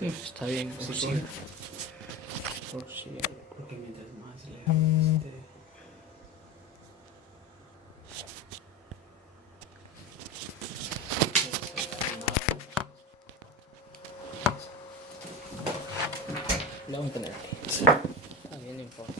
Está bien, por si. Porque mientras más lejos esté. Lo vamos a poner aquí. Sí. Está bien, no importa.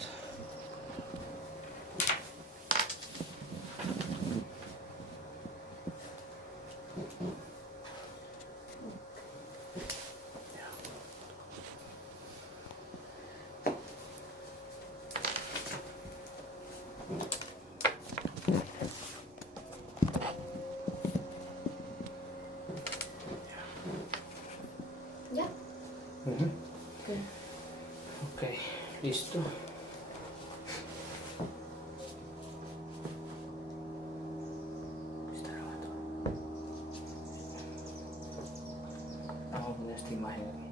¿Ya? Ok, listo. Está grabando. Vamos a poner esta imagen aquí.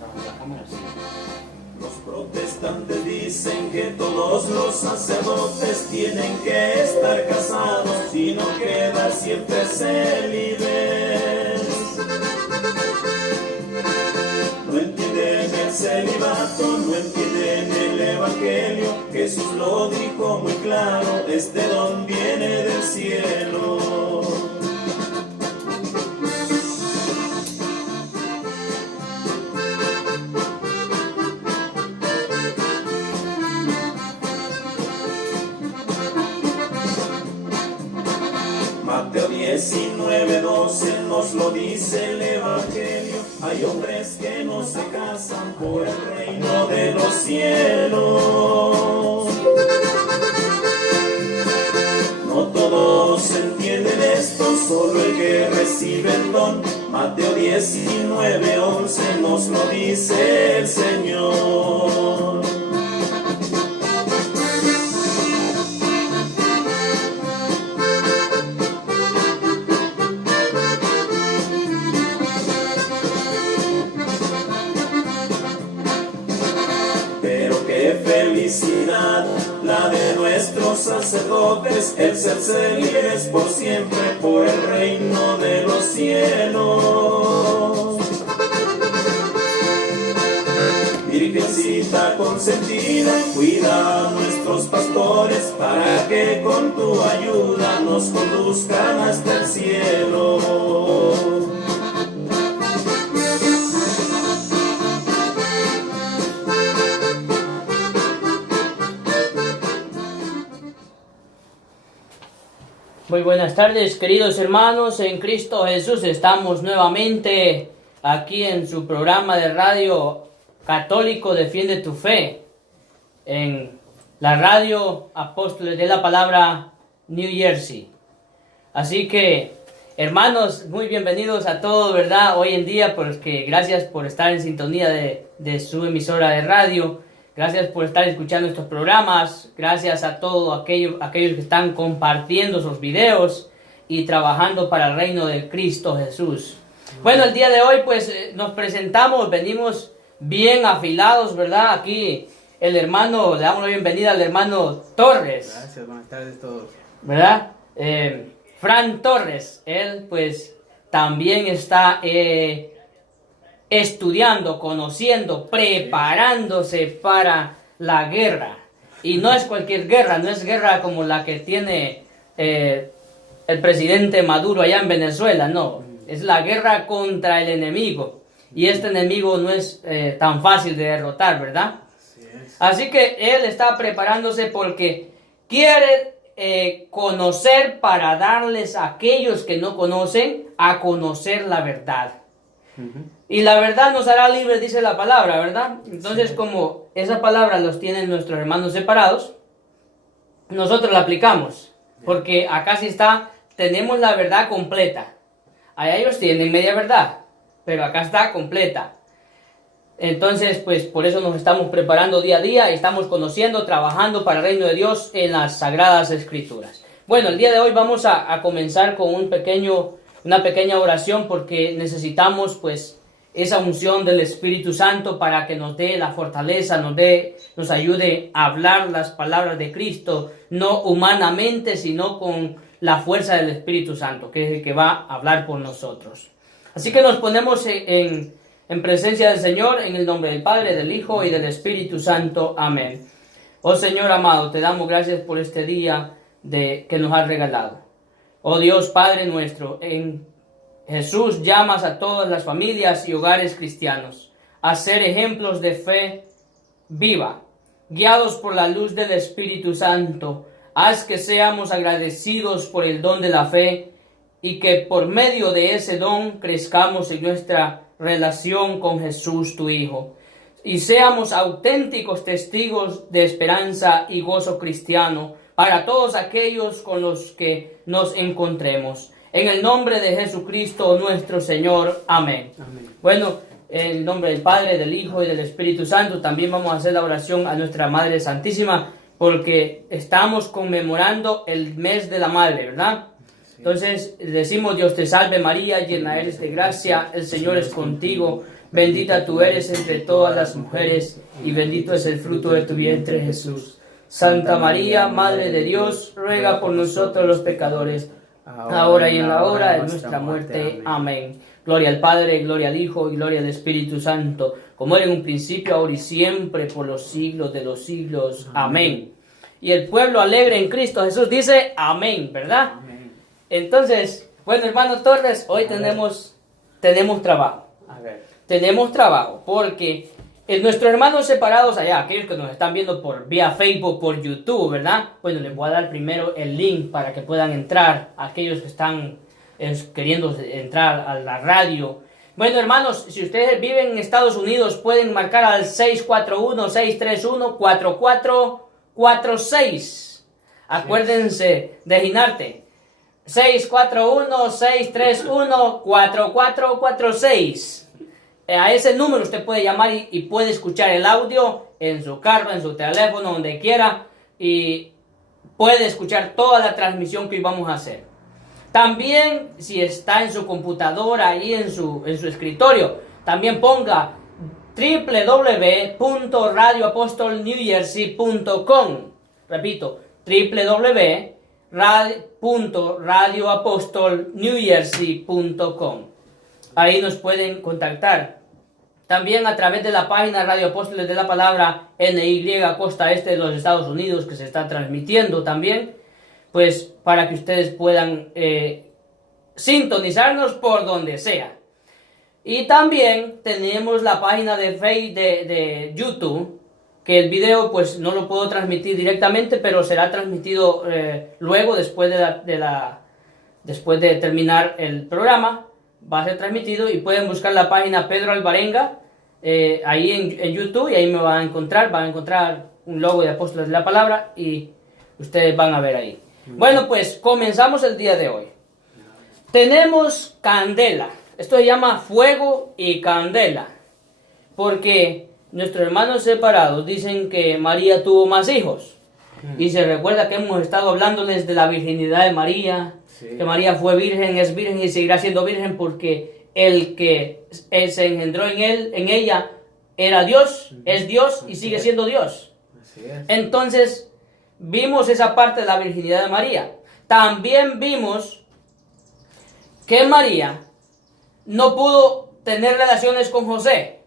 No, la cámara sí. Los protestantes dicen que todos los sacerdotes tienen que estar casados y no quedar siempre célibes. No entienden el celibato, no entienden el evangelio. Jesús lo dijo muy claro, este don viene del cielo. Mateo 19:12 nos lo dice el Evangelio. Hay hombres que no se casan por el reino de los cielos. No todos entienden esto, solo el que recibe el don. Mateo 19:11 nos lo dice el Señor. Pero qué felicidad la de nuestros sacerdotes, el ser célibes por siempre por el reino de los cielos. Virgencita consentida, cuida a nuestros pastores para que con tu ayuda nos conduzcan hasta el cielo. Muy buenas tardes, queridos hermanos en Cristo Jesús. Estamos nuevamente aquí en su programa de radio católico Defiende tu Fe, en la radio Apóstoles de la Palabra New Jersey. Así que, hermanos, muy bienvenidos a todos, ¿verdad? Hoy en día, pues que gracias por estar en sintonía de su emisora de radio. Gracias por estar escuchando estos programas. Gracias a todos aquellos que están compartiendo sus videos y trabajando para el reino de Cristo Jesús. Bueno, el día de hoy pues nos presentamos, venimos bien afilados, ¿verdad? Aquí el hermano, le damos la bienvenida al hermano Torres. Gracias, buenas tardes a todos. ¿Verdad? Fran Torres, él pues también está estudiando, conociendo, preparándose para la guerra. Y no es cualquier guerra, no es guerra como la que tiene el presidente Maduro allá en Venezuela, no. Es la guerra contra el enemigo. Y este enemigo no es tan fácil de derrotar, ¿verdad? Así que él está preparándose porque quiere conocer para darles a aquellos que no conocen a conocer la verdad. Y la verdad nos hará libres, dice la palabra, ¿verdad? Entonces, como esa palabra los tienen nuestros hermanos separados, nosotros la aplicamos. Porque acá sí está, tenemos la verdad completa. Allá ellos tienen media verdad, pero acá está completa. Entonces, pues por eso nos estamos preparando día a día y estamos conociendo, trabajando para el reino de Dios en las Sagradas Escrituras. Bueno, el día de hoy vamos a comenzar con una pequeña oración porque necesitamos pues esa unción del Espíritu Santo para que nos dé la fortaleza, nos ayude a hablar las palabras de Cristo, no humanamente, sino con la fuerza del Espíritu Santo, que es el que va a hablar por nosotros. Así que nos ponemos en presencia del Señor, en el nombre del Padre, del Hijo y del Espíritu Santo. Amén. Oh Señor amado, te damos gracias por este día que nos has regalado. Oh Dios Padre nuestro, en Jesús llamas a todas las familias y hogares cristianos a ser ejemplos de fe viva, guiados por la luz del Espíritu Santo. Haz que seamos agradecidos por el don de la fe y que por medio de ese don crezcamos en nuestra relación con Jesús, tu Hijo, y seamos auténticos testigos de esperanza y gozo cristiano para todos aquellos con los que nos encontremos. En el nombre de Jesucristo nuestro Señor. Amén. Amén. Bueno, en el nombre del Padre, del Hijo y del Espíritu Santo, también vamos a hacer la oración a nuestra Madre Santísima, porque estamos conmemorando el mes de la Madre, ¿verdad? Sí. Entonces decimos: Dios te salve María, llena eres de gracia, el Señor es contigo, bendita tú eres entre todas las mujeres, y bendito es el fruto de tu vientre, Jesús. Santa María, Madre de Dios, ruega por nosotros los pecadores, ahora y en la hora de nuestra muerte. Amén. Gloria al Padre, gloria al Hijo y gloria al Espíritu Santo, como era en un principio, ahora y siempre, por los siglos de los siglos. Amén. Y el pueblo alegre en Cristo Jesús dice amén, ¿verdad? Amén. Entonces, bueno, hermano Torres, hoy tenemos trabajo. A ver. Tenemos trabajo porque nuestros hermanos separados allá, aquellos que nos están viendo por vía Facebook, por YouTube, ¿verdad? Bueno, les voy a dar primero el link para que puedan entrar, aquellos que están queriendo entrar a la radio. Bueno, hermanos, si ustedes viven en Estados Unidos, pueden marcar al 641-631-4446. Acuérdense de Ginarte. 641-631-4446. A ese número usted puede llamar y puede escuchar el audio en su carro, en su teléfono, donde quiera, y puede escuchar toda la transmisión que hoy vamos a hacer. También, si está en su computadora, ahí en su escritorio, también ponga www.radioapostolnewjersey.com. Repito, www.radioapostolnewjersey.com. Ahí nos pueden contactar. También a través de la página Radio Apóstoles de la Palabra NY, costa este de los Estados Unidos, que se está transmitiendo también, pues para que ustedes puedan sintonizarnos por donde sea. Y también tenemos la página de Facebook de YouTube, que el video pues no lo puedo transmitir directamente, pero será transmitido luego, después de terminar el programa. Va a ser transmitido y pueden buscar la página Pedro Alvarenga ahí en YouTube, y ahí me van a encontrar un logo de Apóstoles de la Palabra y ustedes van a ver ahí. Bueno, pues comenzamos el día de hoy. Tenemos candela. Esto se llama fuego y candela, porque nuestros hermanos separados dicen que María tuvo más hijos. Y se recuerda que hemos estado hablándoles de la virginidad de María. Sí. Que María fue virgen, es virgen y seguirá siendo virgen porque el que se engendró en ella era Dios, es Dios y sigue siendo Dios. Así es. Entonces, vimos esa parte de la virginidad de María. También vimos que María no pudo tener relaciones con José.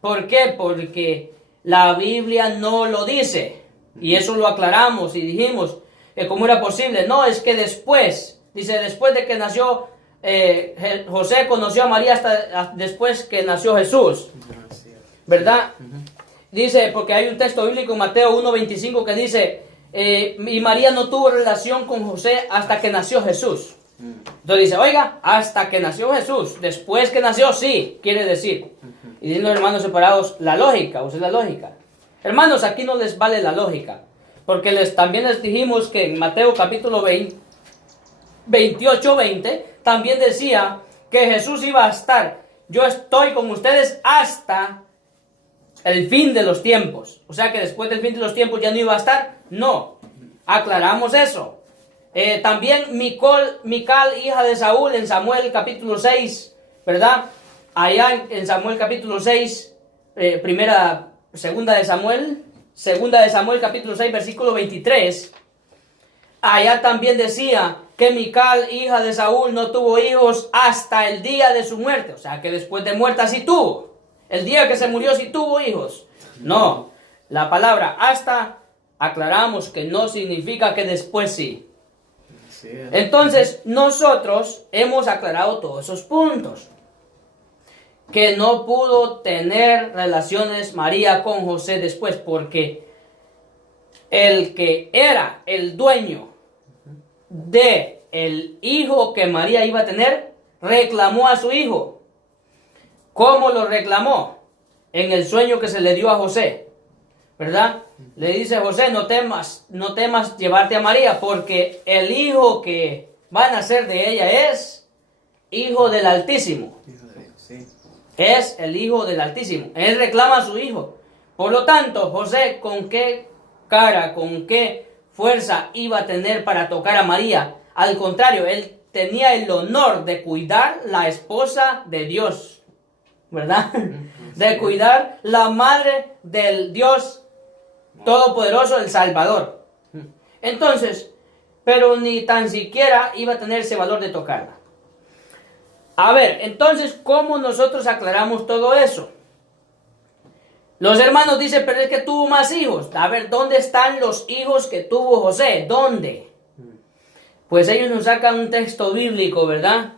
¿Por qué? Porque la Biblia no lo dice. Y eso lo aclaramos y dijimos que cómo era posible. No, es que después de que nació José, conoció a María hasta después que nació Jesús, ¿verdad? Dice, porque hay un texto bíblico en Mateo 1:25 que dice, y María no tuvo relación con José hasta que nació Jesús. Entonces dice, oiga, hasta que nació Jesús, después que nació, sí, quiere decir. Y dicen los hermanos separados, la lógica, usa la lógica. Hermanos, aquí no les vale la lógica, porque también les dijimos que en Mateo capítulo 28:20, también decía que Jesús iba a estar, yo estoy con ustedes hasta el fin de los tiempos. O sea que después del fin de los tiempos ya no iba a estar. No, aclaramos eso. También Mical, hija de Saúl, en Samuel capítulo 6, ¿verdad? allá en Samuel capítulo 6, segunda de Samuel capítulo 6, versículo 23, allá también decía que Mical, hija de Saúl, no tuvo hijos hasta el día de su muerte. O sea, que después de muerta sí tuvo. El día que se murió sí tuvo hijos. No, la palabra hasta, aclaramos que no significa que después sí. Sí, Entonces, nosotros hemos aclarado todos esos puntos. Que no pudo tener relaciones María con José después, porque el que era el dueño de el hijo que María iba a tener, reclamó a su hijo. ¿Cómo lo reclamó? En el sueño que se le dio a José, ¿verdad? Le dice a José, no temas llevarte a María, porque el hijo que va a nacer de ella es hijo del Altísimo. hijo de Dios, sí. Es el hijo del Altísimo. Él reclama a su hijo. Por lo tanto, José, ¿con qué cara, con qué fuerza iba a tener para tocar a María? Al contrario, él tenía el honor de cuidar la esposa de Dios, ¿verdad? De cuidar la madre del Dios Todopoderoso, el Salvador. Entonces, pero ni tan siquiera iba a tener ese valor de tocarla. A ver, entonces, ¿cómo nosotros aclaramos todo eso? Los hermanos dicen, pero es que tuvo más hijos. A ver, ¿dónde están los hijos que tuvo José? ¿Dónde? Pues ellos nos sacan un texto bíblico, ¿verdad?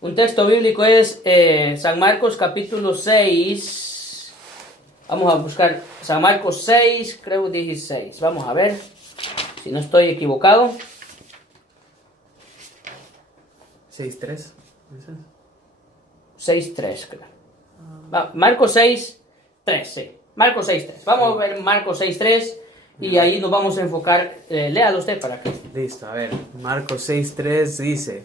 Un texto bíblico es San Marcos capítulo 6. Vamos a buscar San Marcos 6, creo 16. Vamos a ver si no estoy equivocado. 6:3. 6.3, creo. Marcos 6.3, sí. Marcos 6.3. Vamos a ver Marcos 6.3 y ahí nos vamos a enfocar. Léalo usted para que. Listo, a ver. Marcos 6:3 dice: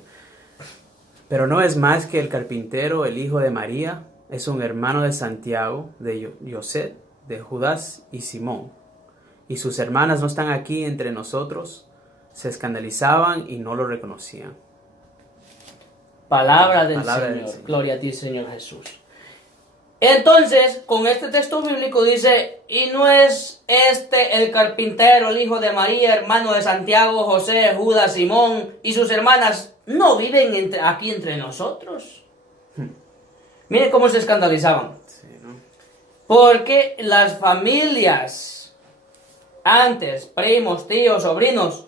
Pero no es más que el carpintero, el hijo de María, es un hermano de Santiago, de José, de Judas y Simón. Y sus hermanas no están aquí entre nosotros. Se escandalizaban y no lo reconocían. Palabra del Palabra del Señor. Señor. Gloria a ti, Señor Jesús. Entonces, con este texto bíblico dice, y no es este el carpintero, el hijo de María, hermano de Santiago, José, Judas, Simón, y sus hermanas, no viven aquí entre nosotros. Miren cómo se escandalizaban. Sí, ¿no? Porque las familias, antes, primos, tíos, sobrinos,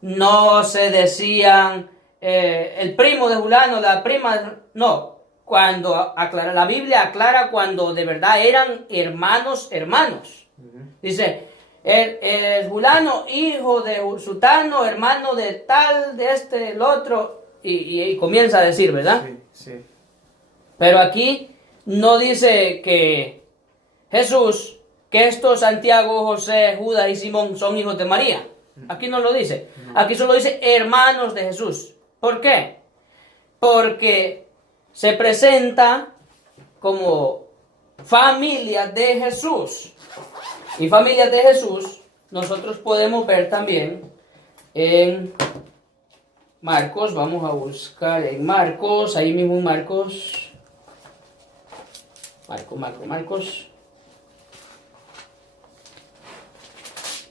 no se decían el primo de fulano, la prima, no. Cuando aclara, la Biblia aclara cuando de verdad eran hermanos. Dice, el fulano, hijo de sutano, hermano de tal, de este, el otro, y comienza a decir, ¿verdad? Sí, sí. Pero aquí no dice que Jesús, que estos Santiago, José, Judas y Simón son hijos de María. Aquí no lo dice. Aquí solo dice hermanos de Jesús. ¿Por qué? Porque se presenta como familia de Jesús. Y familia de Jesús nosotros podemos ver también en Marcos. Vamos a buscar en Marcos, ahí mismo en Marcos.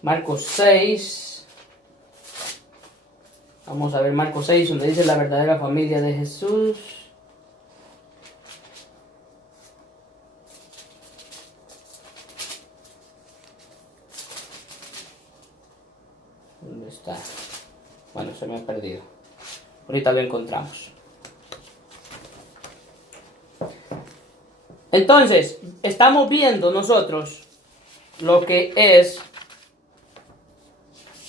Marcos 6. Vamos a ver Marcos 6, donde dice la verdadera familia de Jesús. ¿Dónde está? Bueno, se me ha perdido. Ahorita lo encontramos. Entonces, estamos viendo nosotros lo que es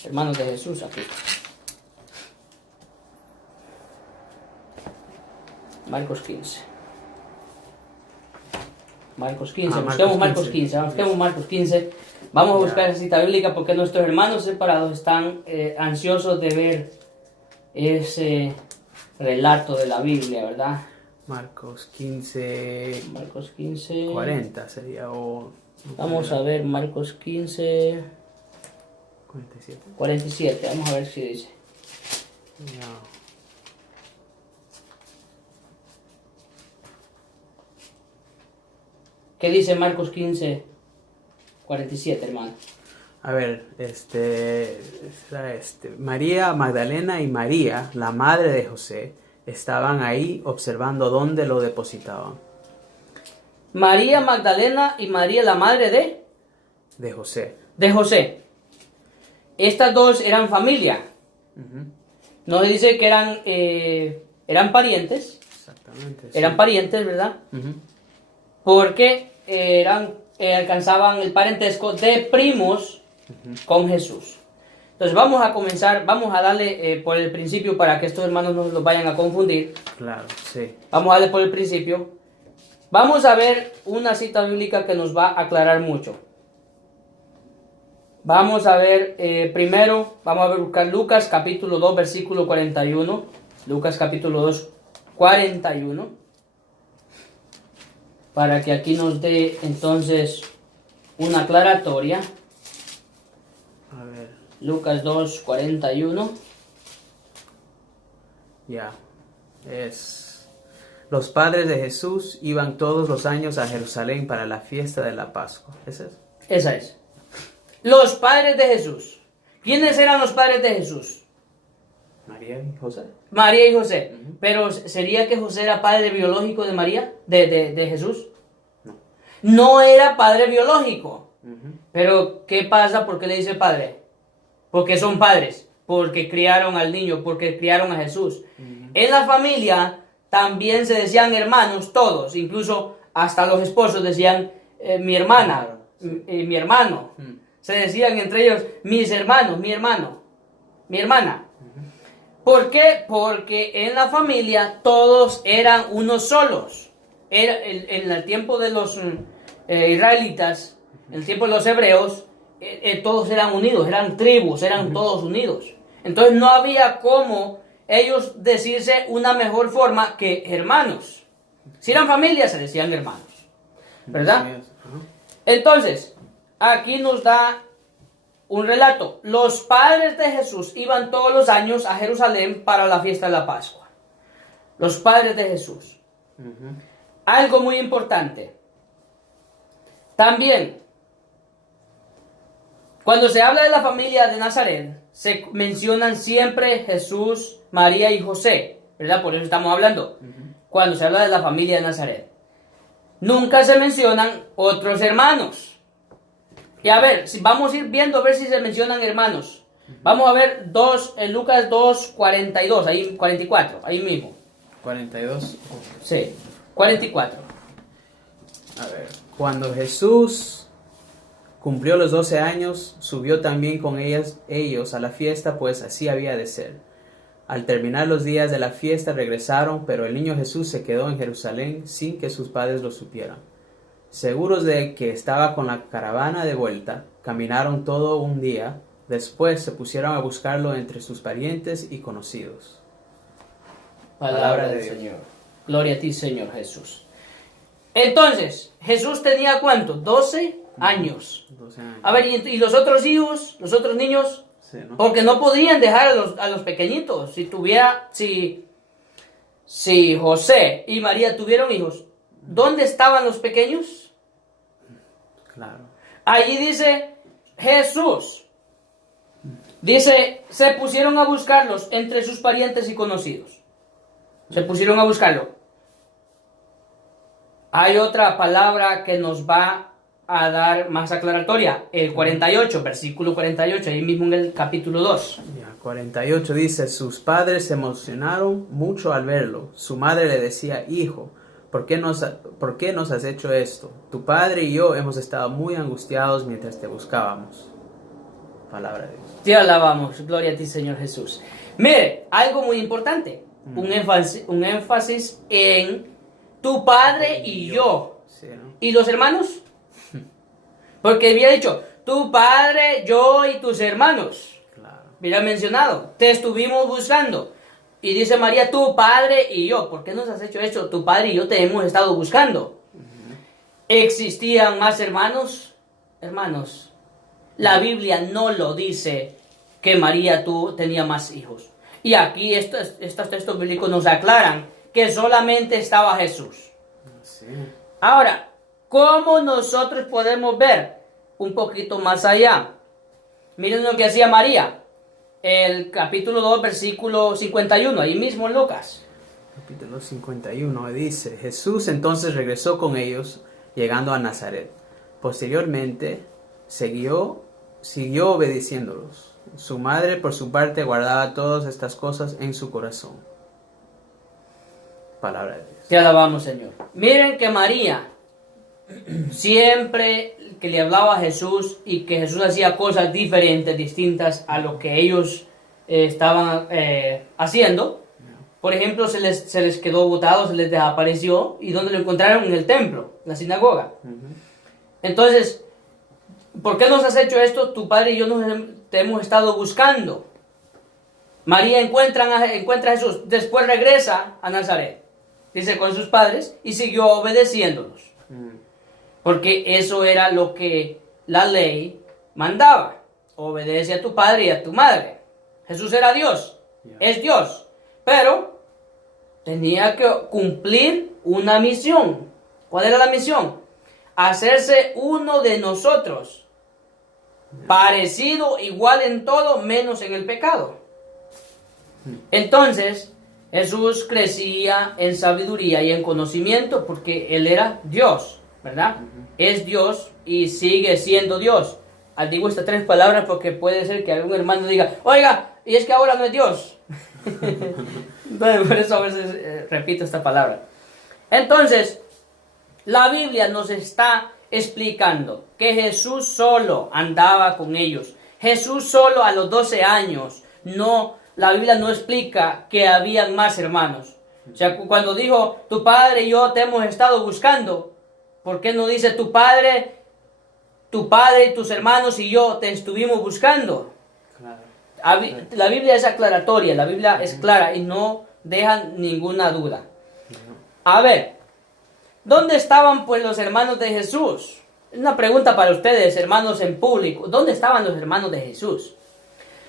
hermanos de Jesús aquí. Marcos 15. Marcos 15. Busquemos Marcos 15. Busquemos Marcos 15. Vamos a buscar esa cita bíblica porque nuestros hermanos separados están ansiosos de ver ese relato de la Biblia, ¿verdad? Marcos 15. Marcos 15. 40 sería o. Vamos a ver Marcos 15. 47. 47. Vamos a ver si dice. Ya. ¿Qué dice Marcos 15, 47, hermano? A ver, María Magdalena y María, la madre de José, estaban ahí observando dónde lo depositaban. María Magdalena y María, la madre De José. de José. Estas dos eran familia. No dice que eran parientes. Exactamente. Eran sí. parientes, ¿verdad? Ujú. Porque alcanzaban el parentesco de primos con Jesús. Entonces vamos a comenzar, vamos a darle por el principio para que estos hermanos no los vayan a confundir. Claro, sí. Vamos a darle por el principio. Vamos a ver una cita bíblica que nos va a aclarar mucho. Vamos a ver primero, vamos a buscar Lucas capítulo 2 versículo 41. Lucas capítulo 2 41. Para que aquí nos dé entonces una aclaratoria. A ver, Lucas 2 41. ya. Los padres de Jesús iban todos los años a Jerusalén para la fiesta de la Pascua. ¿Ese es? Esa es. Los padres de Jesús. ¿Quiénes eran los padres de Jesús? María y José. María y José. Pero ¿sería que José era padre biológico de María? ¿De Jesús? No. No era padre biológico. Ujú. Pero ¿qué pasa? ¿Por qué le dice padre? Porque son padres. Porque criaron al niño. Porque criaron a Jesús. En la familia también se decían hermanos todos. Incluso hasta los esposos decían mi hermana, mi hermano. Se decían entre ellos mis hermanos, mi hermano, mi hermana. ¿Por qué? Porque en la familia todos eran unos solos. En el tiempo de los israelitas, en el tiempo de los hebreos, todos eran unidos, eran tribus, eran todos unidos. Entonces no había cómo ellos decirse una mejor forma que hermanos. Si eran familia, se decían hermanos. ¿Verdad? Sí, ajá. Entonces, aquí nos da un relato. Los padres de Jesús iban todos los años a Jerusalén para la fiesta de la Pascua. Los padres de Jesús. Algo muy importante. También, cuando se habla de la familia de Nazaret, se mencionan siempre Jesús, María y José, ¿verdad? Por eso estamos hablando. Cuando se habla de la familia de Nazaret. Nunca se mencionan otros hermanos. Y a ver, vamos a ir viendo a ver si se mencionan hermanos. Vamos a ver Lucas 2, 42, ahí 44, ahí mismo. 42. Sí, 44. A ver. Cuando Jesús cumplió los 12 años, subió también con ellos a la fiesta, pues así había de ser. Al terminar los días de la fiesta regresaron, pero el niño Jesús se quedó en Jerusalén sin que sus padres lo supieran. Seguros de que estaba con la caravana de vuelta, caminaron todo un día. Después se pusieron a buscarlo entre sus parientes y conocidos. Palabra del Señor. Gloria a ti, Señor Jesús. Entonces, Jesús tenía ¿cuánto? 12 años. 12 años. A ver, ¿y los otros hijos, los otros niños? Sí, ¿no? Porque no podían dejar a los pequeñitos. Si José y María tuvieron hijos, ¿dónde estaban los pequeños? Claro. Allí dice Jesús. Dice, se pusieron a buscarlos entre sus parientes y conocidos. Se pusieron a buscarlo. Hay otra palabra que nos va a dar más aclaratoria. El 48, versículo 48, ahí mismo en el capítulo 2. Ya, 48 dice, sus padres se emocionaron mucho al verlo. Su madre le decía, hijo, ¿por qué nos has hecho esto? Tu padre y yo hemos estado muy angustiados mientras te buscábamos. Palabra de Dios. Te alabamos, gloria a ti, Señor Jesús. Mire, algo muy importante, un énfasis en tu padre y yo. Sí, ¿no? ¿Y los hermanos? Porque había dicho, tu padre, yo y tus hermanos. Claro. Hubiera mencionado, te estuvimos buscando. Y dice María, tu padre y yo. ¿Por qué nos has hecho esto? Tu padre y yo te hemos estado buscando. ¿Existían más hermanos? Hermanos, la Biblia no lo dice que María tenía más hijos. Y aquí estos textos bíblicos nos aclaran que solamente estaba Jesús. Sí. Ahora, ¿Cómo nosotros podemos ver un poquito más allá? Miren lo que hacía María. El capítulo 2, versículo 51, ahí mismo en Lucas. Capítulo 51 dice, Jesús entonces regresó con ellos, llegando a Nazaret. Posteriormente, siguió obedeciéndolos. Su madre, por su parte, guardaba todas estas cosas en su corazón. Palabra de Dios. Te alabamos, Señor. Miren que María, siempre que le hablaba a Jesús y que Jesús hacía cosas diferentes, distintas a lo que ellos estaban haciendo. Por ejemplo, se les quedó botado, se les desapareció. ¿Y dónde lo encontraron? En el templo, en la sinagoga. Entonces, ¿por qué nos has hecho esto? Tu padre y yo te hemos estado buscando. María encuentra a Jesús, después regresa a Nazaret, dice, con sus padres, y siguió obedeciéndolos. Porque eso era lo que la ley mandaba. Obedece a tu padre y a tu madre. Jesús era Dios, es Dios, pero tenía que cumplir una misión. ¿Cuál era la misión? Hacerse uno de nosotros, parecido, igual en todo, menos en el pecado. Entonces, Jesús crecía en sabiduría y en conocimiento porque Él era Dios, ¿verdad? Es Dios y sigue siendo Dios. Digo estas 3 palabras porque puede ser que algún hermano diga, oiga, y es que ahora no es Dios. Bueno, por eso a veces repito esta palabra. Entonces, la Biblia nos está explicando que Jesús solo andaba con ellos. Jesús solo a los 12 años. No, la Biblia no explica que habían más hermanos. O sea, cuando dijo, tu padre y yo te hemos estado buscando, ¿por qué no dice tu padre y tus hermanos y yo te estuvimos buscando? Claro. La Biblia es aclaratoria, la Biblia es clara y no deja ninguna duda. A ver, ¿dónde estaban pues los hermanos de Jesús? Una pregunta para ustedes, hermanos en público. ¿Dónde estaban los hermanos de Jesús?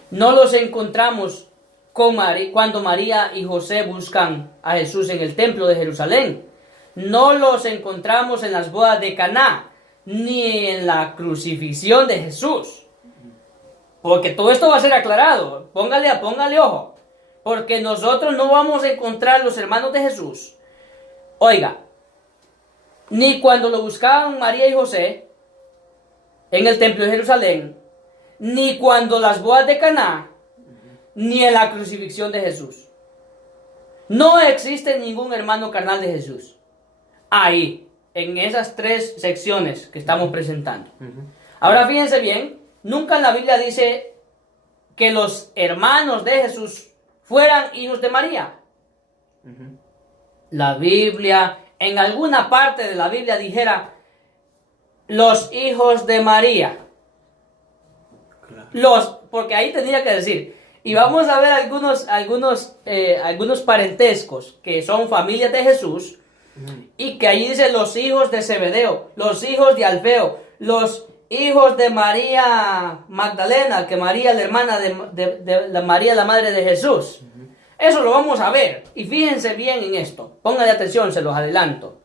No los encontramos cuando María y José buscan a Jesús en el templo de Jerusalén. No los encontramos en las bodas de Caná, ni en la crucifixión de Jesús. Porque todo esto va a ser aclarado. Póngale ojo. Porque nosotros no vamos a encontrar los hermanos de Jesús. Oiga, ni cuando lo buscaban María y José en el templo de Jerusalén, ni cuando las bodas de Caná, ni en la crucifixión de Jesús. No existe ningún hermano carnal de Jesús. Ahí, en esas 3 secciones que estamos presentando. Ahora fíjense bien, nunca en la Biblia dice que los hermanos de Jesús fueran hijos de María. La Biblia, en alguna parte de la Biblia dijera, los hijos de María. Claro. Porque ahí tendría que decir, y vamos a ver algunos parentescos que son familias de Jesús, y que allí dice los hijos de Zebedeo, los hijos de Alfeo, los hijos de María Magdalena, que María, la hermana de María, la madre de Jesús. Eso lo vamos a ver. Y fíjense bien en esto. Pónganle atención, se los adelanto.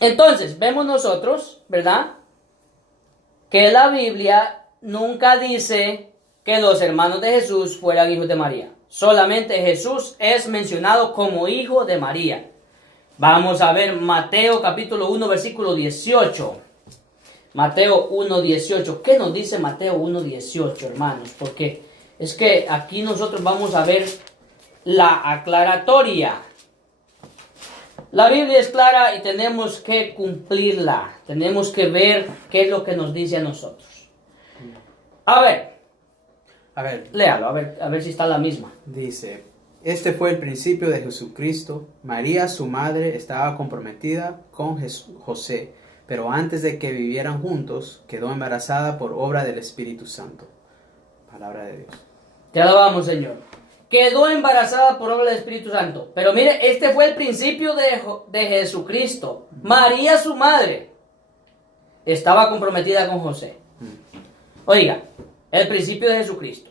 Entonces, vemos nosotros, ¿verdad? Que la Biblia nunca dice que los hermanos de Jesús fueran hijos de María. Solamente Jesús es mencionado como hijo de María. Vamos a ver Mateo capítulo 1, versículo 18. Mateo 1, 18. ¿Qué nos dice Mateo 1, 18, hermanos? Porque es que aquí nosotros vamos a ver la aclaratoria. La Biblia es clara y tenemos que cumplirla. Tenemos que ver qué es lo que nos dice a nosotros. A ver, léalo, a ver si está la misma. Dice, este fue el principio de Jesucristo. María, su madre, estaba comprometida con José, pero antes de que vivieran juntos, quedó embarazada por obra del Espíritu Santo. Palabra de Dios. Te alabamos, Señor. Quedó embarazada por obra del Espíritu Santo. Pero mire, este fue el principio de Jesucristo. María, su madre, estaba comprometida con José. Oiga, el principio de Jesucristo.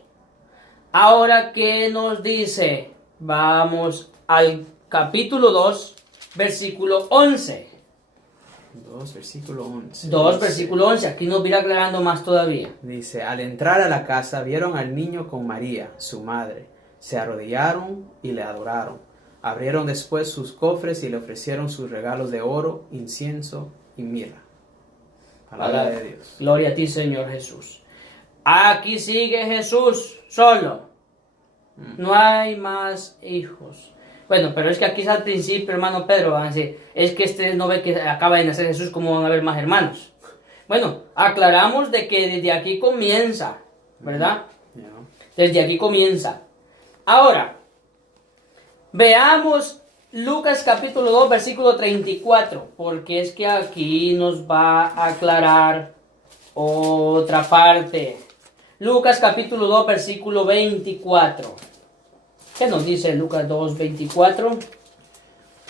Ahora, ¿qué nos dice? Vamos al capítulo 2, versículo 11. 2, versículo 11. 2, Dice- versículo 11. Aquí nos irá aclarando más todavía. Dice, al entrar a la casa vieron al niño con María, su madre. Se arrodillaron y le adoraron. Abrieron después sus cofres y le ofrecieron sus regalos de oro, incienso y mirra. Palabra de Dios. Gloria a ti, Señor Jesús. Aquí sigue Jesús solo. No hay más hijos. Bueno, pero es que aquí al principio, hermano Pedro, van a decir, es que este no ve que acaba de nacer Jesús, ¿cómo van a haber más hermanos? Bueno, aclaramos de que desde aquí comienza, ¿verdad? Ya. Desde aquí comienza. Ahora, veamos Lucas capítulo 2, versículo 34, porque es que aquí nos va a aclarar otra parte. Lucas capítulo 2, versículo 24. ¿Qué nos dice Lucas 2, 24?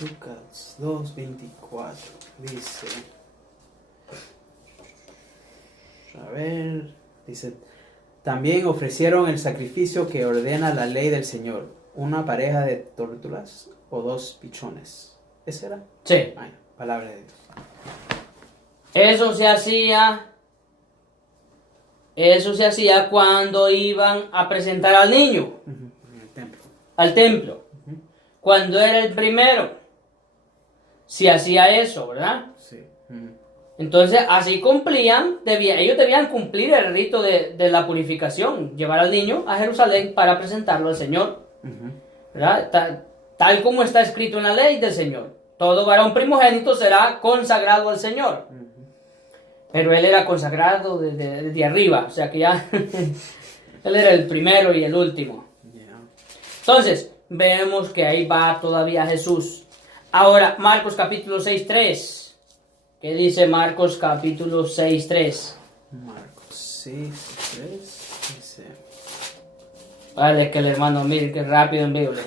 Lucas 2:24 dice, a ver, dice, también ofrecieron el sacrificio que ordena la ley del Señor, una pareja de tórtolas o 2 pichones. ¿Ese era? Sí. Ay, palabra de Dios. Eso se hacía cuando iban a presentar al niño En el templo. al templo. Cuando era el primero, se hacía eso, ¿verdad? Sí. Entonces, así cumplían, ellos debían cumplir el rito de la purificación, llevar al niño a Jerusalén para presentarlo al Señor, ¿verdad? Tal como está escrito en la ley del Señor. Todo varón primogénito será consagrado al Señor. Pero él era consagrado desde arriba, o sea que ya él era el primero y el último. Ya. Entonces, vemos que ahí va todavía Jesús. Ahora, Marcos capítulo 6:3. ¿Qué dice Marcos capítulo 6:3? Marcos 6:3 dice, Vale, que el hermano, mire qué rápido en Biblia.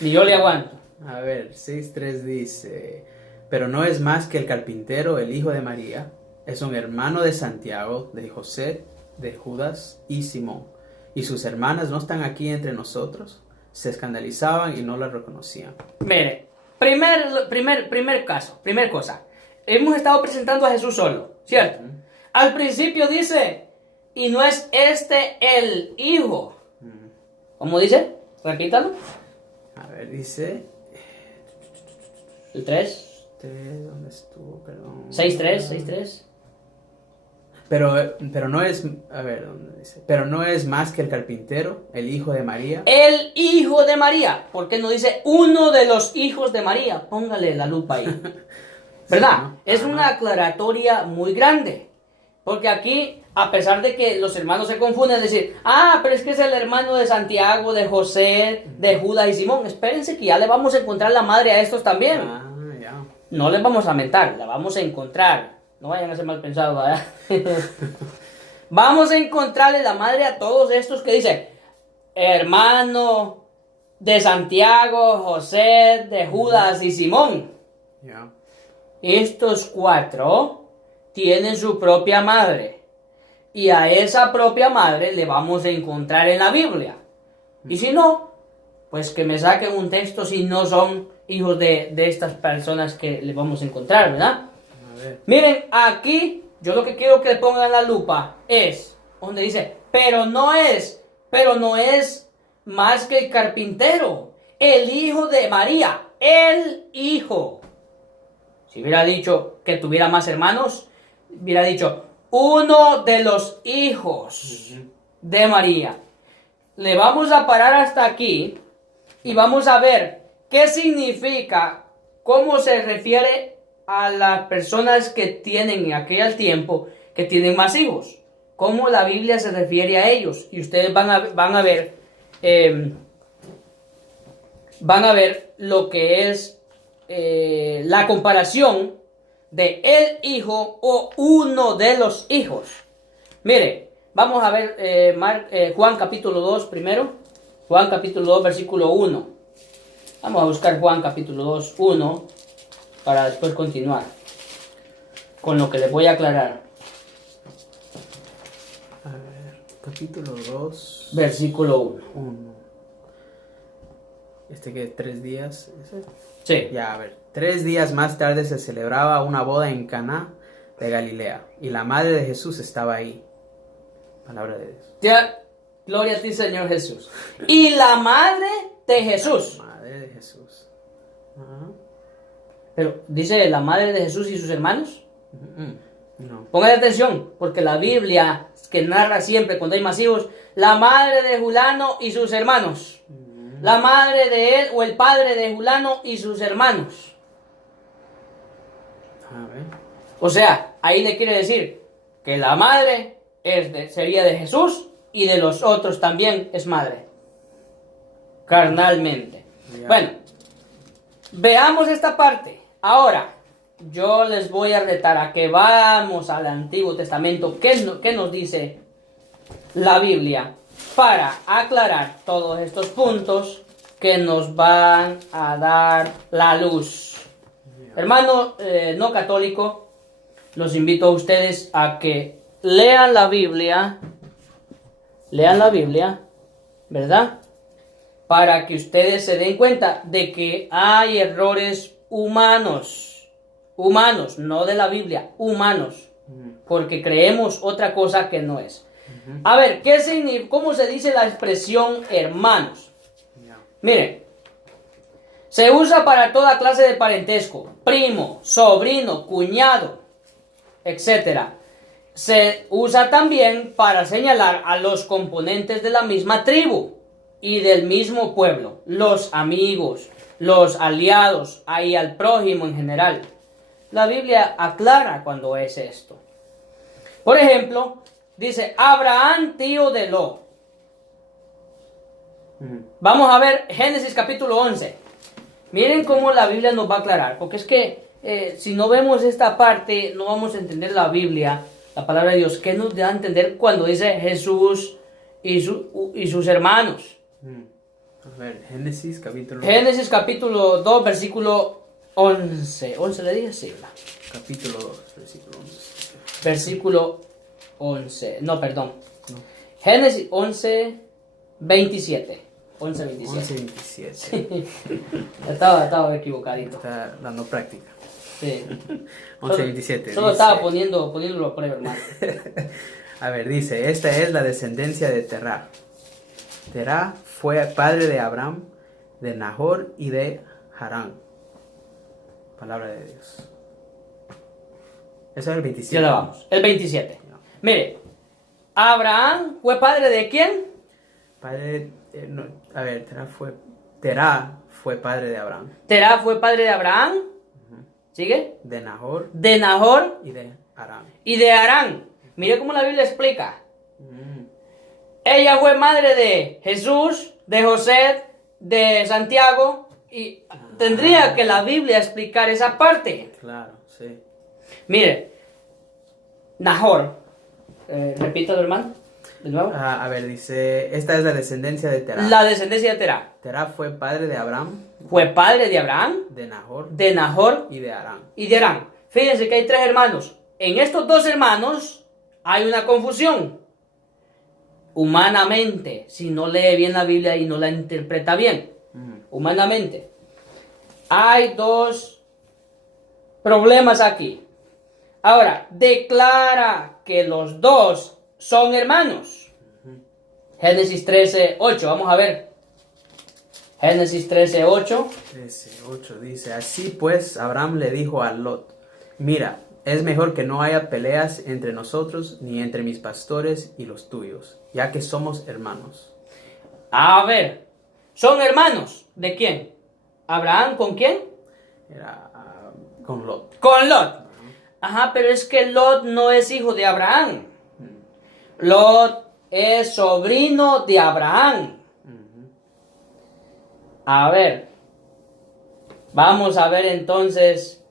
Ni yo le aguanto. a ver, 6:3 dice, pero no es más que el carpintero, el hijo de María, es un hermano de Santiago, de José, de Judas y Simón, y sus hermanas no están aquí entre nosotros. Se escandalizaban y no la reconocían. Mire, primer caso, primer cosa. Hemos estado presentando a Jesús solo, ¿cierto? Al principio dice, y no es este el Hijo. ¿Cómo dice? Repítalo. A ver, dice, El 3. ¿dónde estuvo? Perdón. 6:3. Pero no es, a ver, ¿dónde dice? Pero no es más que el carpintero, el hijo de María. El hijo de María. ¿Por qué no dice uno de los hijos de María? Póngale la lupa ahí. ¿Verdad? Sí, ¿no? Es una aclaratoria muy grande. Porque aquí, a pesar de que los hermanos se confunden, decir, pero es que es el hermano de Santiago, de José, de Judas y Simón. Espérense que ya le vamos a encontrar la madre a estos también. Ya. No les vamos a mentar, la vamos a encontrar. No vayan a ser mal pensados, ¿verdad? Vamos a encontrarle la madre a todos estos que dicen, hermano de Santiago, José, de Judas y Simón. Ya. Estos 4 tienen su propia madre. Y a esa propia madre le vamos a encontrar en la Biblia. Y si no, pues que me saquen un texto si no son hijos de estas personas que le vamos a encontrar, ¿verdad? A ver. Miren, aquí yo lo que quiero que le pongan la lupa es donde dice, pero no es más que el carpintero, el hijo de María, el hijo. Si hubiera dicho que tuviera más hermanos, hubiera dicho uno de los hijos de María. Le vamos a parar hasta aquí y vamos a ver qué significa, cómo se refiere a las personas que tienen en aquel tiempo, que tienen más hijos. Cómo la Biblia se refiere a ellos. Y ustedes van a ver lo que es la comparación de el hijo o uno de los hijos. Mire, vamos a ver Juan capítulo 2 primero. Juan capítulo 2 versículo 1. Vamos a buscar Juan capítulo 2, 1 para después continuar con lo que les voy a aclarar. A ver, capítulo 2. Versículo 1. 1. Que 3 días. Sí. Ya, a ver. 3 días más tarde se celebraba una boda en Caná de Galilea. Y la madre de Jesús estaba ahí. Palabra de Dios. Ya, gloria a ti, Señor Jesús. Y la madre de Jesús. Madre de Jesús. Ajá. Pero, ¿dice la madre de Jesús y sus hermanos? No. Pongan atención, porque la Biblia, que narra siempre cuando hay más hijos, la madre de Julano y sus hermanos. La madre de él o el padre de Julano y sus hermanos. A ver. O sea, ahí le quiere decir que la madre sería de Jesús y de los otros también es madre. Carnalmente. Ya. Bueno, veamos esta parte. Ahora, yo les voy a retar a que vamos al Antiguo Testamento. ¿Qué nos dice la Biblia? Para aclarar todos estos puntos que nos van a dar la luz. Hermano no católico, los invito a ustedes a que lean la Biblia, ¿verdad? Para que ustedes se den cuenta de que hay errores humanos, no de la Biblia, humanos, porque creemos otra cosa que no es. A ver, ¿cómo se dice la expresión hermanos? Miren, se usa para toda clase de parentesco, primo, sobrino, cuñado, etc. Se usa también para señalar a los componentes de la misma tribu y del mismo pueblo, los amigos, los aliados, y al prójimo en general. La Biblia aclara cuando es esto. Por ejemplo, dice Abraham, tío de Lot. Vamos a ver Génesis capítulo 11. Miren cómo la Biblia nos va a aclarar, porque es que si no vemos esta parte, no vamos a entender la Biblia, la palabra de Dios. ¿Qué nos da a entender cuando dice Jesús y sus hermanos? A ver, Génesis capítulo 2, versículo 11. ¿11 le dije? Sí. Capítulo 2, versículo 11. Versículo 11. No, perdón. No. Génesis 11, 27. 11, 27. Estaba equivocadito. Está dando práctica. Sí. 11, 27. Solo dice, estaba poniéndolo a prueba, hermano. A ver, dice, esta es la descendencia de Terá. Terá fue padre de Abraham, de Nahor y de Harán. Palabra de Dios. Eso es el 27. Ya la vamos. El 27. Mire, Abraham fue padre de quién? Padre, a ver, Terá fue padre de Abraham. Terá fue padre de Abraham. ¿Sigue? De Nahor. De Nahor. Y de Harán. Y de Harán. Mire cómo la Biblia explica. Ella fue madre de Jesús, de José, de Santiago. Y tendría que la Biblia explicar esa parte. Claro, sí. Mire, Nahor. Repítalo, hermano. De nuevo. A ver, dice, esta es la descendencia de Terá. La descendencia de Terá. Terá fue padre de Abraham. Fue padre de Abraham, de Nahor. de Nahor y de Harán. Y de Harán. Fíjense que hay 3 hermanos. En estos 2 hermanos hay una confusión. Humanamente, si no lee bien la Biblia y no la interpreta bien. Humanamente. Hay 2 problemas aquí. Ahora, declara que los 2 son hermanos. Génesis 13:8. Vamos a ver. Génesis 13:8. 13:8 dice, así pues Abraham le dijo a Lot, mira, es mejor que no haya peleas entre nosotros ni entre mis pastores y los tuyos, ya que somos hermanos. A ver, ¿son hermanos? ¿De quién? ¿Abraham con quién? Era con Lot. Con Lot. Ajá, pero es que Lot no es hijo de Abraham. Lot es sobrino de Abraham. A ver, vamos a ver entonces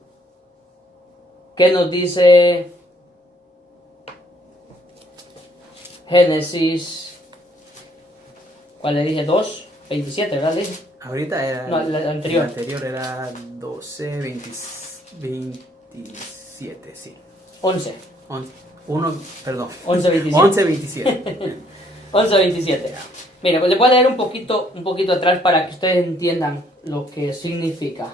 qué nos dice Génesis. ¿Cuál le dije? 2:27, ¿verdad? Le dije. Ahorita era... No, la anterior. La anterior era 27, sí. 11. 1, perdón. 11:27. 11:27. 11:27. Mira, pues les voy a leer un poquito atrás para que ustedes entiendan lo que significa.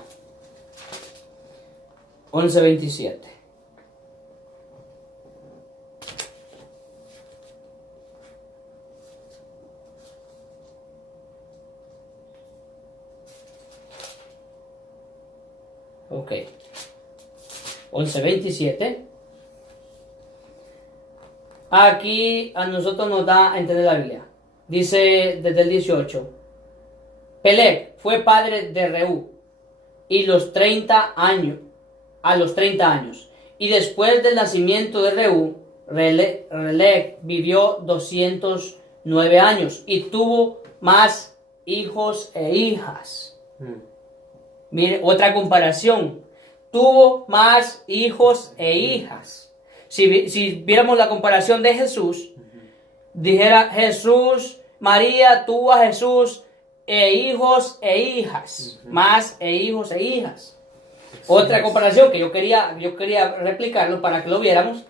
11:27. Ok. 11:27. Aquí a nosotros nos da a entender la Biblia. Dice desde el 18. Peleg fue padre de Reú y a los 30 años. Y después del nacimiento de Reú, Releg vivió 209 años y tuvo más hijos e hijas. Mire, otra comparación. Tuvo más hijos e hijas. Si viéramos la comparación de Jesús, dijera Jesús, María tuvo a Jesús e hijos e hijas. Más e hijos e hijas. Otra comparación que yo quería replicarlo para que lo viéramos.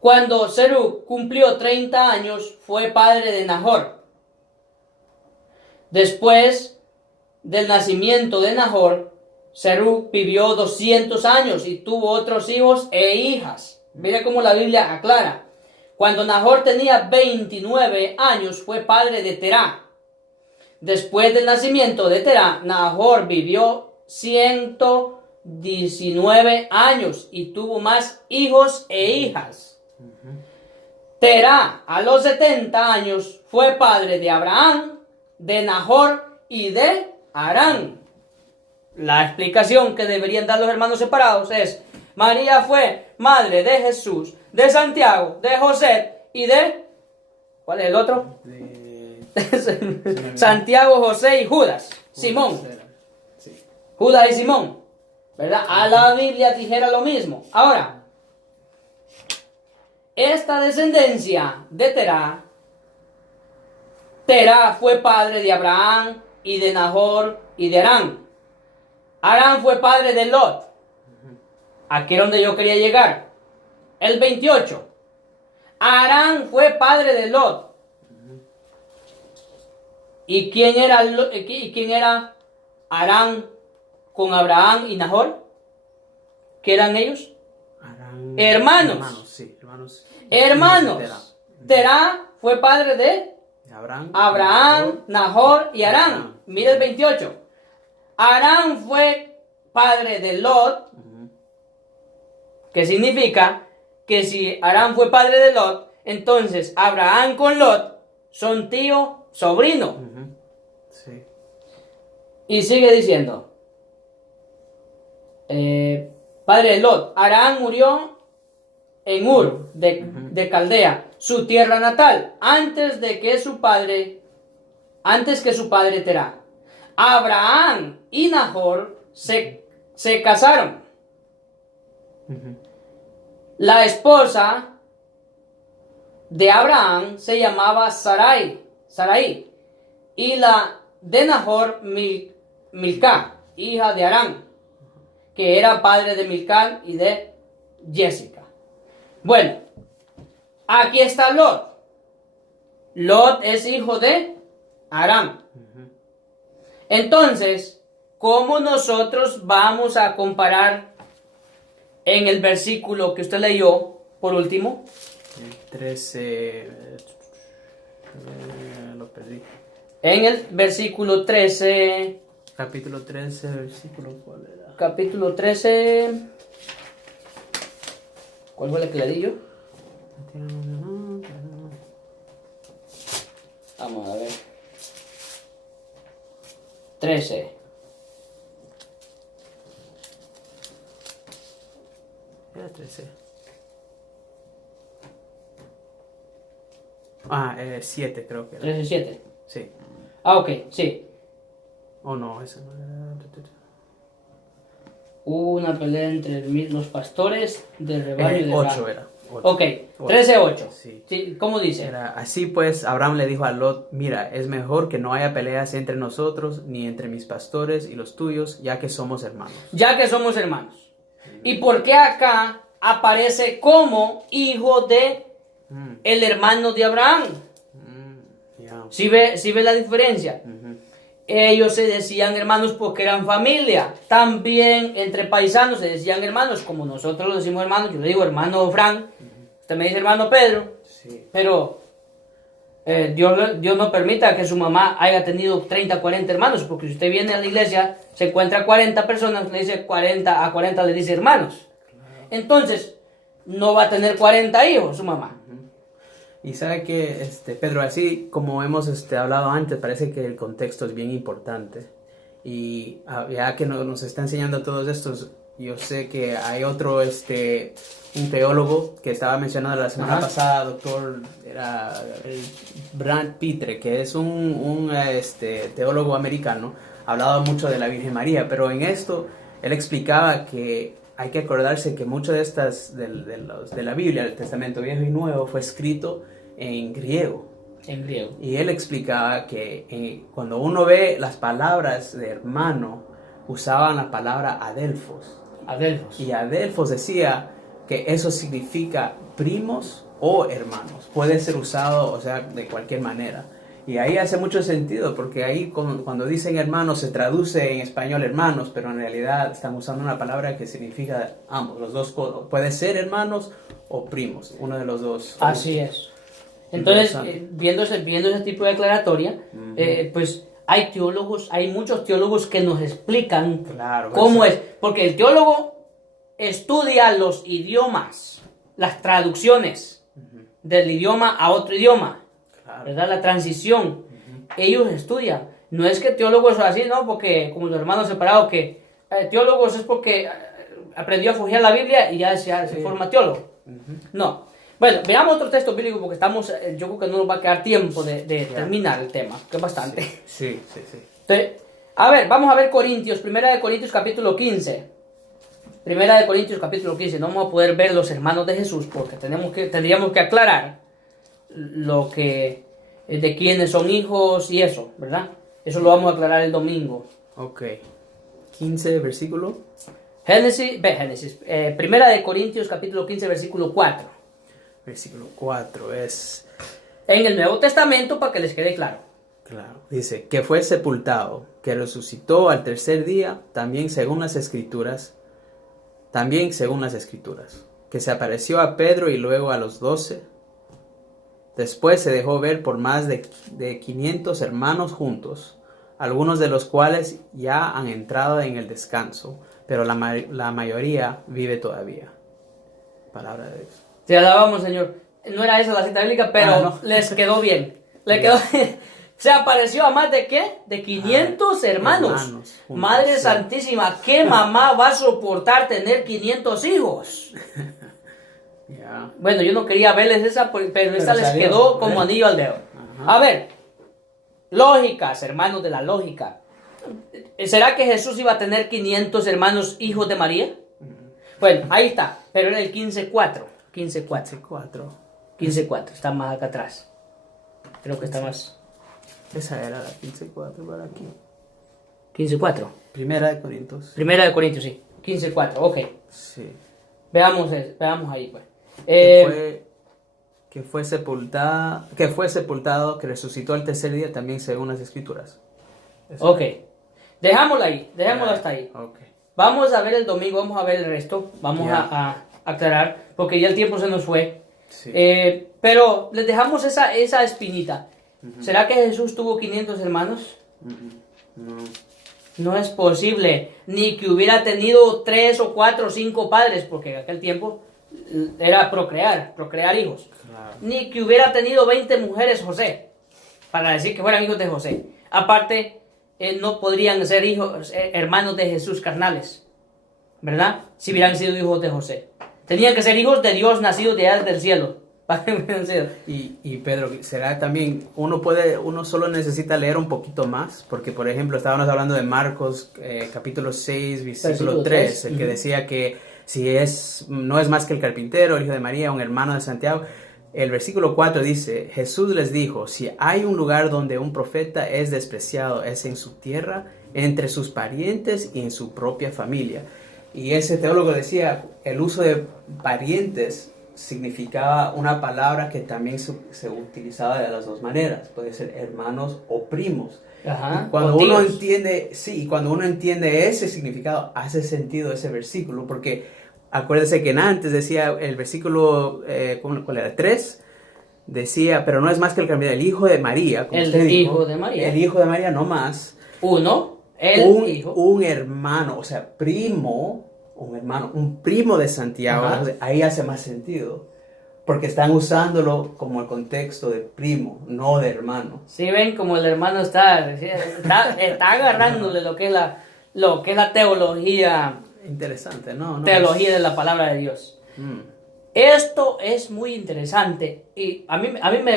Cuando Serug cumplió 30 años, fue padre de Nahor. Después del nacimiento de Nahor, Serug vivió 200 años y tuvo otros hijos e hijas. Mira cómo la Biblia aclara. Cuando Nahor tenía 29 años, fue padre de Terá. Después del nacimiento de Terá, Nahor vivió 119 años y tuvo más hijos e hijas. Terá, a los 70 años, fue padre de Abraham, de Nahor y de Harán. La explicación que deberían dar los hermanos separados es: María fue madre de Jesús, de Santiago, de José y de... ¿Cuál es el otro? Santiago, José y Judas. Simón. Sí. Judas y Simón. ¿Verdad? A la Biblia dijera lo mismo. Ahora, esta descendencia de Terá fue padre de Abraham y de Nahor y de Harán. Harán fue padre de Lot. Aquí es donde yo quería llegar. El 28. Harán fue padre de Lot. ¿Y quién era Harán con Abraham y Nahor? ¿Qué eran ellos? Hermanos. Sí, hermanos. Hermanos. Terá fue padre de Abraham, Nahor y Harán. Mira el 28. Harán fue padre de Lot, que significa que si Harán fue padre de Lot, entonces Abraham con Lot son tío, sobrino. Sí. Y sigue diciendo, padre de Lot, Harán murió en Ur de Caldea, su tierra natal, antes que su padre Terá. Abraham y Nahor se casaron. La esposa de Abraham se llamaba Sarai, y la de Nahor Milcá, hija de Harán, que era padre de Milcán y de Jessica. Bueno, aquí está Lot. Lot es hijo de Harán. Entonces, ¿cómo nosotros vamos a comparar en el versículo que usted leyó por último? El 13. Lo perdí. En el versículo 13. Capítulo 13, versículo ¿cuál era? Capítulo 13. ¿Cuál fue el que le di yo? Vamos a ver. 13. Era 13. 7 creo que era. 13:7. Sí. Ah, ok, sí. Oh, no, ese no era. Hubo una pelea entre los pastores del rebaño de 8 Abraham. era. 8. Ok, 13:8. Sí. Sí, ¿cómo dice? Era, así pues, Abraham le dijo a Lot: mira, es mejor que no haya peleas entre nosotros, ni entre mis pastores y los tuyos, ya que somos hermanos. Ya que somos hermanos. ¿Y por qué acá aparece como hijo de el hermano de Abraham? Ya. Si ve la diferencia? Ujú. Ellos se decían hermanos porque eran familia. También entre paisanos se decían hermanos, como nosotros lo decimos hermanos. Yo le digo hermano Fran, usted me dice hermano Pedro, Sí. pero Dios no permita que su mamá haya tenido 30, 40 hermanos, porque si usted viene a la iglesia, se encuentra 40 personas, le dice 40, a 40 le dice hermanos. Entonces, no va a tener 40 hijos su mamá. Y sabe que, Pedro, así como hemos hablado antes, parece que el contexto es bien importante. Y ya que nos está enseñando todos estos, yo sé que hay otro, un teólogo que estaba mencionando la semana Ajá. pasada, doctor, era el Brand Pitre, que es un teólogo americano, hablaba mucho de la Virgen María, pero en esto él explicaba que hay que acordarse que mucho de estas, de la Biblia, el Testamento Viejo y Nuevo, fue escrito en griego. En griego. Y él explicaba que cuando uno ve las palabras de hermano, usaban la palabra adelphos. Adelfos. Y adelphos decía que eso significa primos o hermanos. Puede ser usado, o sea, de cualquier manera. Y ahí hace mucho sentido, porque ahí cuando dicen hermanos se traduce en español hermanos, pero en realidad están usando una palabra que significa ambos, los dos. Puede ser hermanos o primos, uno de los dos. Así es. Entonces, Interesante. viendo ese tipo de declaratoria, pues hay muchos teólogos que nos explican Claro, cómo eso. es. Porque el teólogo estudia los idiomas, las traducciones del idioma a otro idioma, Claro. ¿verdad? La transición. Ellos estudian. No es que teólogos son así, ¿no? Porque como los hermanos separados, que teólogos es porque aprendió a forjar la Biblia y ya se forma teólogo. No. Bueno, veamos otro texto bíblico porque yo creo que no nos va a quedar tiempo de terminar el tema, que es bastante. Sí. Entonces, a ver, vamos a ver Corintios, Primera de Corintios capítulo 15. Primera de Corintios capítulo 15, no vamos a poder ver los hermanos de Jesús porque tendríamos que aclarar lo que de quiénes son hijos y eso, ¿verdad? Eso lo vamos a aclarar el domingo. Ok. 15, versículo. Primera de Corintios capítulo 15, versículo 4. Versículo 4 es, En el Nuevo Testamento para que les quede claro. claro, dice, que fue sepultado, que resucitó al tercer día, también según las escrituras, que se apareció a Pedro y luego a los 12. Después se dejó ver por más de 500 hermanos juntos, algunos de los cuales ya han entrado en el descanso, pero la mayoría vive todavía. Palabra de Dios. Te alabamos, Señor. No era esa la cita bíblica, pero no. les quedó bien. Se apareció a más de ¿qué? De 500 hermanos. juntos, Madre sí. Santísima, ¿qué mamá va a soportar tener 500 hijos? Ya. Bueno, yo no quería verles esa, pero esta les salió, quedó ¿eh? como anillo al dedo. Ajá. A ver, lógicas, hermanos de la lógica. ¿Será que Jesús iba a tener 500 hermanos hijos de María? Bueno, ahí está, pero era el 15:4. 15:4. 4. 15:4, está más acá atrás. Creo que está más. Esa era la 15:4 para aquí. 15:4. Primera de Corintios. Primera de Corintios, sí. 15:4, ok. Sí. Veamos ahí, pues. Que fue sepultado, que resucitó al tercer día, también según las escrituras. Eso. Ok. Dejémoslo ahí, dejémoslo hasta ahí. Ok. Vamos a ver el domingo, vamos a ver el resto. Vamos Ya. a aclarar, porque ya el tiempo se nos fue. Sí. Pero les dejamos esa espinita. ¿Será que Jesús tuvo 500 hermanos? No. No es posible, ni que hubiera tenido 3 o 4 o 5 padres, porque en aquel tiempo era procrear hijos. Claro. Ni que hubiera tenido 20 mujeres José, para decir que fueran hijos de José. Aparte, no podrían ser hijos, hermanos de Jesús carnales, ¿verdad? Si hubieran sido hijos de José. Tenían que ser hijos de Dios nacidos de allá del cielo. Y Pedro, ¿será también, uno solo necesita leer un poquito más? Porque, por ejemplo, estábamos hablando de Marcos, capítulo 6, versículo 3, el que decía que no es más que el carpintero, el hijo de María, un hermano de Santiago. El versículo 4 dice, Jesús les dijo, si hay un lugar donde un profeta es despreciado, es en su tierra, entre sus parientes y en su propia familia. Y ese teólogo decía, el uso de parientes significaba una palabra que también se utilizaba de las dos maneras. Puede ser hermanos o primos. Ajá, Y cuando o uno tíos. entiende, sí, y cuando uno entiende ese significado, hace sentido ese versículo, porque acuérdese que en antes decía el versículo, ¿cuál era? 3, decía, pero no es más que el carpintero, el hijo de María, como El usted dijo. hijo de María. El hijo de María, no más. Uno, el hijo. Un hermano, o sea, primo, un hermano, un primo de Santiago. Ajá. Entonces, ahí hace más sentido, porque están usándolo como el contexto de primo, no de hermano. Sí, ven como el hermano está agarrándole lo que es la teología, Interesante, ¿no? teología de la palabra de Dios. Esto es muy interesante y a mí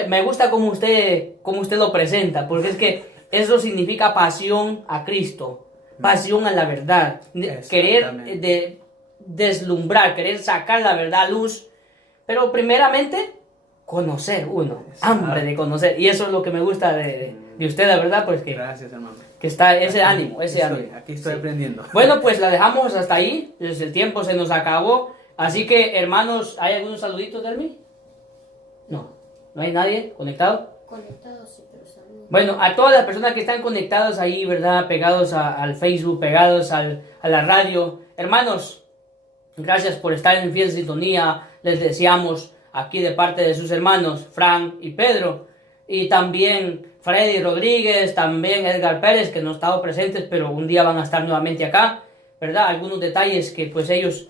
me gusta como usted lo presenta, porque es que eso significa pasión a Cristo, pasión a la verdad, querer deslumbrar, querer sacar la verdad a luz, pero primeramente conocer uno, hambre de conocer, y eso es lo que me gusta de usted, la verdad, pues que, Gracias, hermano. que está ese ánimo, Aquí estoy aprendiendo. Bueno, pues la dejamos hasta ahí, desde el tiempo se nos acabó, así que hermanos, ¿hay algunos saluditos de mí? No hay nadie conectado. Conectados, sí, pero saludos. Bueno, a todas las personas que están conectados ahí, ¿verdad? Pegados al Facebook, pegados a la radio. Hermanos, gracias por estar en fiel sintonía. Les deseamos aquí de parte de sus hermanos, Frank y Pedro. Y también Freddy Rodríguez, también Edgar Pérez, que no han estado presentes, pero un día van a estar nuevamente acá, ¿verdad? Algunos detalles que pues ellos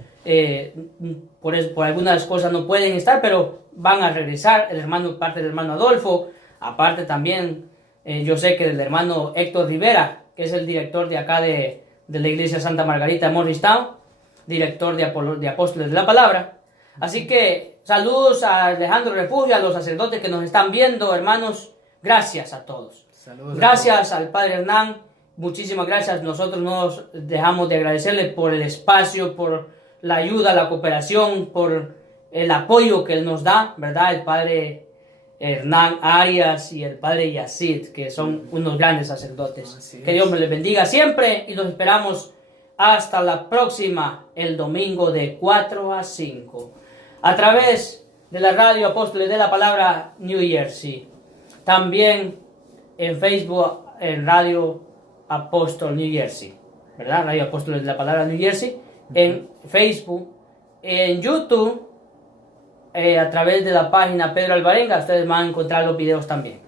por algunas cosas no pueden estar, pero van a regresar. El hermano, parte del hermano Adolfo, aparte también yo sé que del hermano Héctor Rivera, que es el director de acá de la iglesia Santa Margarita de Morristown, director de Apóstoles de la Palabra. Así que saludos a Alejandro Refugio, a los sacerdotes que nos están viendo, hermanos, gracias a todos. Saludos. Gracias al Padre Hernán, muchísimas gracias. Nosotros no nos dejamos de agradecerle por el espacio, por la ayuda, la cooperación, por el apoyo que él nos da, ¿verdad? El Padre Hernán Arias y el Padre Yacid, que son unos grandes sacerdotes. Que Dios me les bendiga siempre y los esperamos hasta la próxima, el domingo de 4 a 5, a través de la radio Apóstoles de la Palabra New Jersey. También en Facebook, en Radio Apóstol New Jersey, ¿verdad? Radio Apóstoles de la Palabra New Jersey, en Facebook, en YouTube, a través de la página Pedro Alvarenga, ustedes van a encontrar los videos también.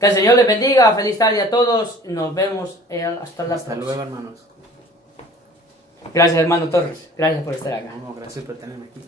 Que el Señor les bendiga, feliz tarde a todos, nos vemos hasta la próxima. Hasta luego, hermanos. Gracias, hermano Torres, gracias por estar acá. No, gracias por tenerme aquí.